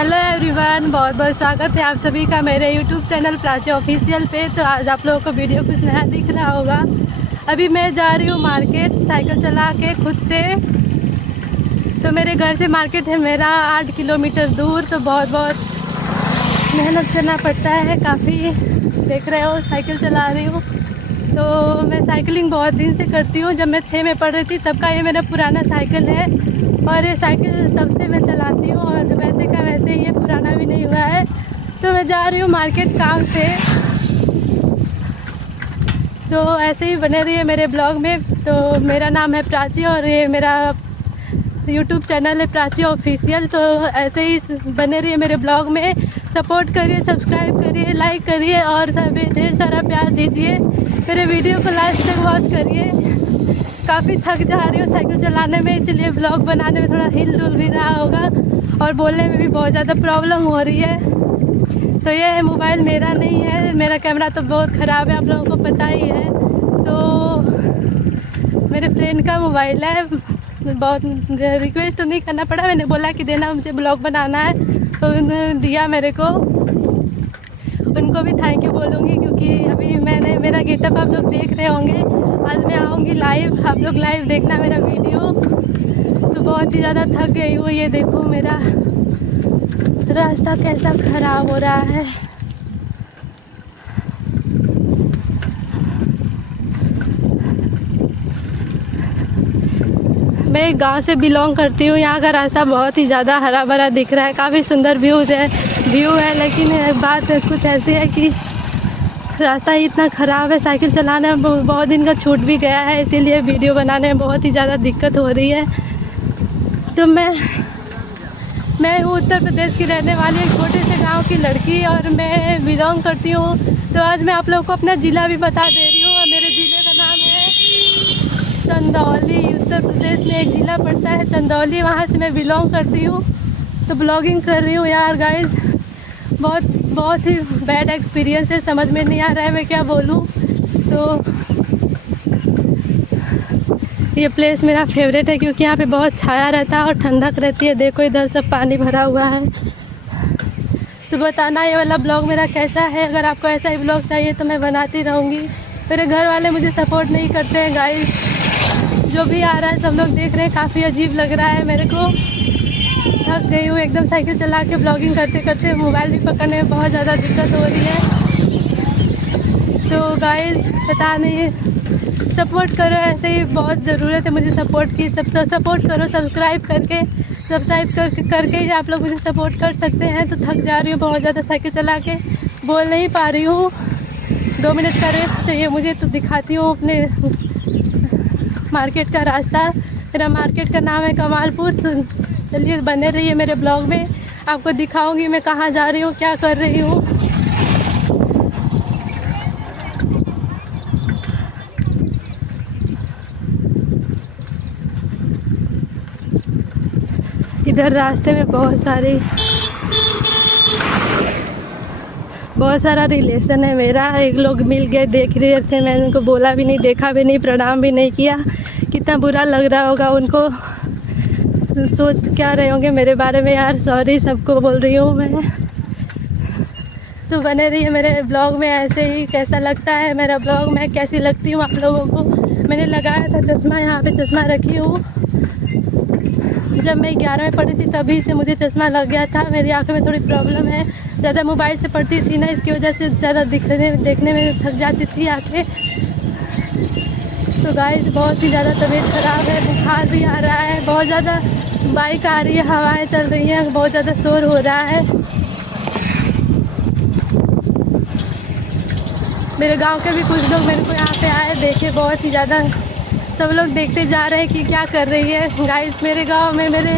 Hello everyone, बहुत बहुत स्वागत है आप सभी का मेरे यूट्यूब चैनल प्राची ऑफिशियल पे। तो आज आप लोगों को वीडियो कुछ नया दिख रहा होगा। अभी मैं जा रही हूँ मार्केट साइकिल चला के खुद से। तो मेरे घर से मार्केट है मेरा 8 किलोमीटर दूर। तो बहुत बहुत मेहनत करना पड़ता है काफ़ी। देख रहे हो साइकिल चला रही हूँ। तो मैं साइकिलिंग बहुत दिन से करती हूँ। जब मैं 6 में पढ़ रही थी तब का ये मेरा पुराना साइकिल है और ये साइकिल तब से मैं चलाती हूँ और वैसे का वैसे ही ये पुराना भी नहीं हुआ है। तो मैं जा रही हूँ मार्केट काम से। तो ऐसे ही बने रहिए मेरे ब्लॉग में। तो मेरा नाम है प्राची और ये मेरा यूट्यूब चैनल है प्राची ऑफिशियल। तो ऐसे ही बने रहिए मेरे ब्लॉग में, सपोर्ट करिए, सब्सक्राइब करिए, लाइक करिए और सभी ढेर सारा प्यार दीजिए। मेरे वीडियो को लास्ट तक वॉच करिए। काफ़ी थक जा रही हूँ साइकिल चलाने में, इसलिए ब्लॉग बनाने में थोड़ा हिल डुल भी रहा होगा और बोलने में भी बहुत ज़्यादा प्रॉब्लम हो रही है। तो ये है मोबाइल मेरा नहीं है, मेरा कैमरा तो बहुत ख़राब है, आप लोगों को पता ही है। तो मेरे फ्रेंड का मोबाइल है। बहुत रिक्वेस्ट तो नहीं करना पड़ा, मैंने बोला कि देना, मुझे ब्लॉग बनाना है तो उन्होंने दिया मेरे को। उनको भी थैंक यू बोलूँगी क्योंकि अभी मैंने मेरा गेटअप आप लोग देख रहे होंगे। आज मैं आऊँगी लाइव, आप लोग लाइव देखना मेरा वीडियो। तो बहुत ही ज़्यादा थक गई हूँ। ये देखो मेरा रास्ता कैसा ख़राब हो रहा है। मैं एक गांव से बिलोंग करती हूँ। यहाँ का रास्ता बहुत ही ज़्यादा हरा भरा दिख रहा है, काफ़ी सुंदर व्यू है। लेकिन बात कुछ ऐसी है कि रास्ता ही इतना ख़राब है, साइकिल चलाने में बहुत दिन का छूट भी गया है, इसीलिए वीडियो बनाने में बहुत ही ज़्यादा दिक्कत हो रही है। तो मैं हूँ उत्तर प्रदेश की रहने वाली एक छोटे से गांव की लड़की और मैं बिलोंग करती हूँ। तो आज मैं आप लोगों को अपना ज़िला भी बता दे रही हूँ और मेरे ज़िले का नाम है चंदौली। उत्तर प्रदेश में एक ज़िला पड़ता है चंदौली, वहाँ से मैं बिलोंग करती हूँ। तो ब्लॉगिंग कर रही हूँ यार गाइज। बहुत ही बैड एक्सपीरियंस है, समझ में नहीं आ रहा है मैं क्या बोलूँ। तो ये प्लेस मेरा फेवरेट है क्योंकि यहाँ पे बहुत छाया रहता है और ठंडक रहती है। देखो इधर सब पानी भरा हुआ है। तो बताना ये वाला ब्लॉग मेरा कैसा है। अगर आपको ऐसा ही ब्लॉग चाहिए तो मैं बनाती रहूँगी। मेरे घर वाले मुझे सपोर्ट नहीं करते हैं गाइस। जो भी आ रहा है सब लोग देख रहे हैं, काफ़ी अजीब लग रहा है मेरे को। थक गई हूँ एकदम साइकिल चला के ब्लॉगिंग करते करते। मोबाइल भी पकड़ने में बहुत ज़्यादा दिक्कत हो रही है। तो गाइस पता नहीं, सपोर्ट करो, ऐसे ही बहुत ज़रूरत है मुझे सपोर्ट की। सब सपोर्ट करो, सब्सक्राइब करके ही आप लोग मुझे सपोर्ट कर सकते हैं। तो थक जा रही हूँ बहुत ज़्यादा साइकिल चला के, बोल नहीं पा रही हूँ। 2 मिनट का रेस्ट चाहिए मुझे। तो दिखाती हूँ अपने मार्केट का रास्ता। मेरा मार्केट का नाम है कमालपुर। तो चलिए बने रहिए मेरे ब्लॉग में, आपको दिखाऊंगी मैं कहाँ जा रही हूँ, क्या कर रही हूँ। इधर रास्ते में बहुत सारा रिलेशन है मेरा। एक लोग मिल गए, देख रहे थे, मैंने उनको बोला भी नहीं, देखा भी नहीं, प्रणाम भी नहीं किया। कितना बुरा लग रहा होगा उनको, सोच क्या रहे होंगे मेरे बारे में यार। सॉरी सबको बोल रही हूँ मैं। तो बने रहिए मेरे ब्लॉग में। ऐसे ही कैसा लगता है मेरा ब्लॉग, मैं कैसी लगती हूँ आप लोगों को। मैंने लगाया था चश्मा, यहाँ पे चश्मा रखी हूँ। जब मैं 11 में पढ़ी थी तभी से मुझे चश्मा लग गया था। मेरी आंखों में थोड़ी प्रॉब्लम है, ज़्यादा मोबाइल से पढ़ती थी ना, इसकी वजह से ज़्यादा देखने में थक जाती थी आँखें। तो गाइस बहुत ही ज़्यादा तबीयत ख़राब है, बुखार भी आ रहा है बहुत ज़्यादा। बाइक आ रही है, हवाएं चल रही हैं, बहुत ज़्यादा शोर हो रहा है। मेरे गांव के भी कुछ लोग मेरे को यहाँ पे आए, देखे, बहुत ही ज़्यादा सब लोग देखते जा रहे हैं कि क्या कर रही है गाइस मेरे गांव में। मेरे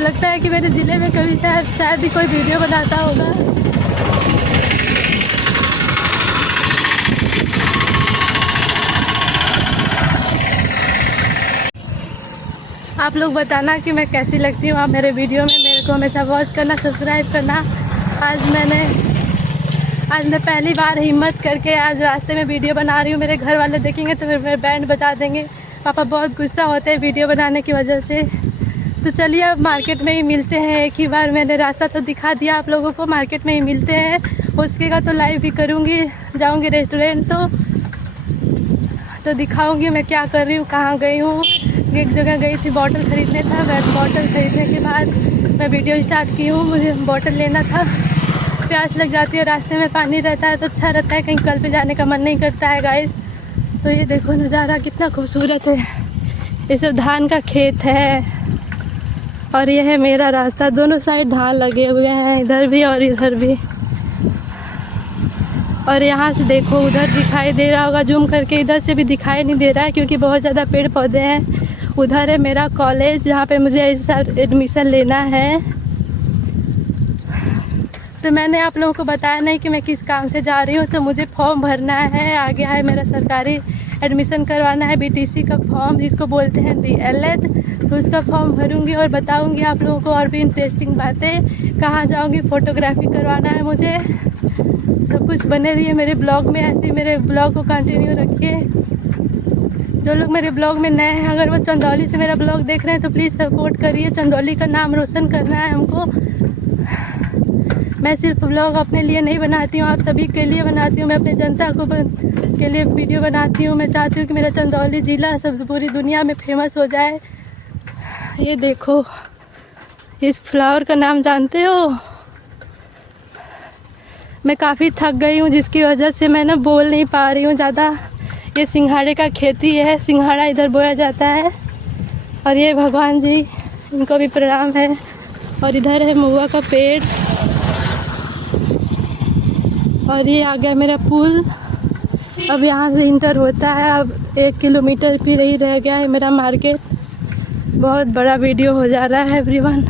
लगता है कि मेरे ज़िले में कभी शायद ही कोई वीडियो बनाता होगा। आप लोग बताना कि मैं कैसी लगती हूँ आप मेरे वीडियो में। मेरे को हमेशा वॉच करना, सब्सक्राइब करना। आज मैं पहली बार हिम्मत करके आज रास्ते में वीडियो बना रही हूँ। मेरे घर वाले देखेंगे तो मेरे बैंड बजा देंगे। पापा बहुत गुस्सा होते हैं वीडियो बनाने की वजह से। तो चलिए अब मार्केट में ही मिलते हैं। एक ही बार मैंने रास्ता तो दिखा दिया आप लोगों को, मार्केट में ही मिलते हैं। उसके का तो लाइव भी करूँगी, जाऊँगी रेस्टोरेंट तो दिखाऊँगी मैं क्या कर रही हूँ, कहाँ गई हूँ। एक जगह गई थी, बॉटल ख़रीदने था। बॉटल ख़रीदने के बाद मैं वीडियो स्टार्ट की हूँ। मुझे बॉटल लेना था, प्यास लग जाती है, रास्ते में पानी रहता है तो अच्छा रहता है, कहीं कल पे जाने का मन नहीं करता है गाइस। तो ये देखो नज़ारा कितना खूबसूरत है। ये सब धान का खेत है और ये है मेरा रास्ता। दोनों साइड धान लगे हुए हैं, इधर भी और इधर भी। और यहाँ से देखो उधर दिखाई दे रहा होगा, जूम करके, इधर से भी दिखाई नहीं दे रहा है क्योंकि बहुत ज़्यादा पेड़ पौधे हैं। उधर है मेरा कॉलेज जहाँ पे मुझे इस साल एडमिशन लेना है। तो मैंने आप लोगों को बताया नहीं कि मैं किस काम से जा रही हूँ। तो मुझे फॉर्म भरना है, आगे है मेरा सरकारी एडमिशन करवाना है, बीटीसी का फॉर्म जिसको बोलते हैं DLED। तो उसका फॉर्म भरूंगी और बताऊंगी आप लोगों को और भी इंटरेस्टिंग बातें। कहाँ जाऊंगी, फ़ोटोग्राफी करवाना है मुझे। सब कुछ बने रहिए मेरे ब्लॉग में, ऐसे ही मेरे ब्लॉग को कंटिन्यू रखिए। जो लोग मेरे ब्लॉग में नए हैं, अगर वो चंदौली से मेरा ब्लॉग देख रहे हैं तो प्लीज़ सपोर्ट करिए। चंदौली का नाम रोशन करना है हमको। मैं सिर्फ ब्लॉग अपने लिए नहीं बनाती हूँ, आप सभी के लिए बनाती हूँ। मैं अपने जनता को के लिए वीडियो बनाती हूँ। मैं चाहती हूँ कि मेरा चंदौली ज़िला सब पूरी दुनिया में फेमस हो जाए। ये देखो, इस फ्लावर का नाम जानते हो? मैं काफ़ी थक गई हूँ जिसकी वजह से मैं ना बोल नहीं पा रही हूँ ज़्यादा। ये सिंघाड़े का खेती है, सिंघाड़ा इधर बोया जाता है। और ये भगवान जी, इनको भी प्रणाम है। और इधर है महुआ का पेड़। और ये आ गया मेरा पुल। अब यहाँ से इंटर होता है। अब 1 किलोमीटर फिर ही रह गया है मेरा मार्केट। बहुत बड़ा वीडियो हो जा रहा है एवरीवन।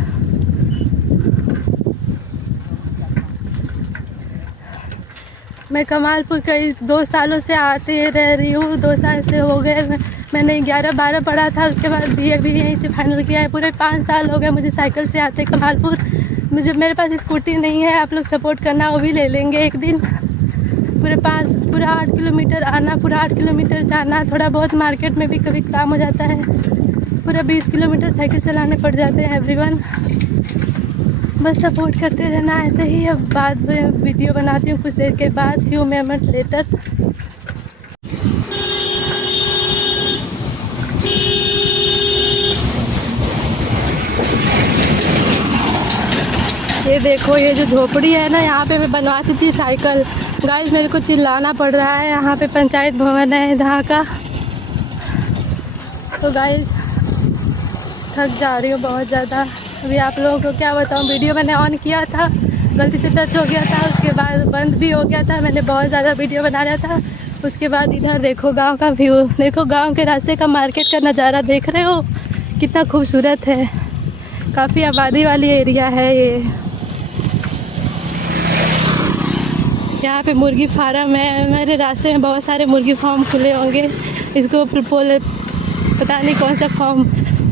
मैं कमालपुर कई 2 सालों से आते रह रही हूँ। 2 साल से हो गए। मैंने 11-12 पढ़ा था, उसके बाद BA भी यहीं से फाइनल किया है। पूरे 5 साल हो गए मुझे साइकिल से आते कमालपुर। मेरे पास स्कूटी नहीं है, आप लोग सपोर्ट करना, वो भी ले लेंगे एक दिन। पूरा 8 किलोमीटर आना, पूरा 8 किलोमीटर जाना। थोड़ा बहुत मार्केट में भी कभी काम हो जाता है। पूरा 20 किलोमीटर साइकिल चलाने पड़ जाते हैं एवरीवन। बस सपोर्ट करते रहना ऐसे ही। अब बाद में वीडियो बनाती हूँ कुछ देर के बाद, फ्यू मिनट लेटर। ये देखो, ये जो झोपड़ी है ना, यहाँ पे मैं बनवाती थी साइकिल। गाइस मेरे को चिल्लाना पड़ रहा है, यहाँ पे पंचायत भवन है यहाँ का। तो गाइस थक जा रही हूँ बहुत ज़्यादा। अभी आप लोगों को क्या बताऊँ, वीडियो मैंने ऑन किया था, गलती से टच हो गया था, उसके बाद बंद भी हो गया था। मैंने बहुत ज़्यादा वीडियो बना लिया था। उसके बाद इधर देखो गांव का व्यू, देखो गांव के रास्ते का मार्केट का नज़ारा देख रहे हो कितना खूबसूरत है। काफ़ी आबादी वाली एरिया है ये। यहाँ पे मुर्गी फार्म है। मेरे रास्ते में बहुत सारे मुर्गी फार्म खुले होंगे। इसको पता नहीं कौन सा फार्म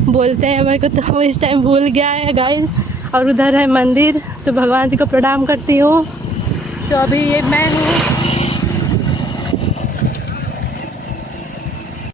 बोलते हैं, मेरे को तो इस टाइम भूल गया है गाइस। और उधर है मंदिर, तो भगवान जी को प्रणाम करती हूँ। तो अभी ये मैं हूँ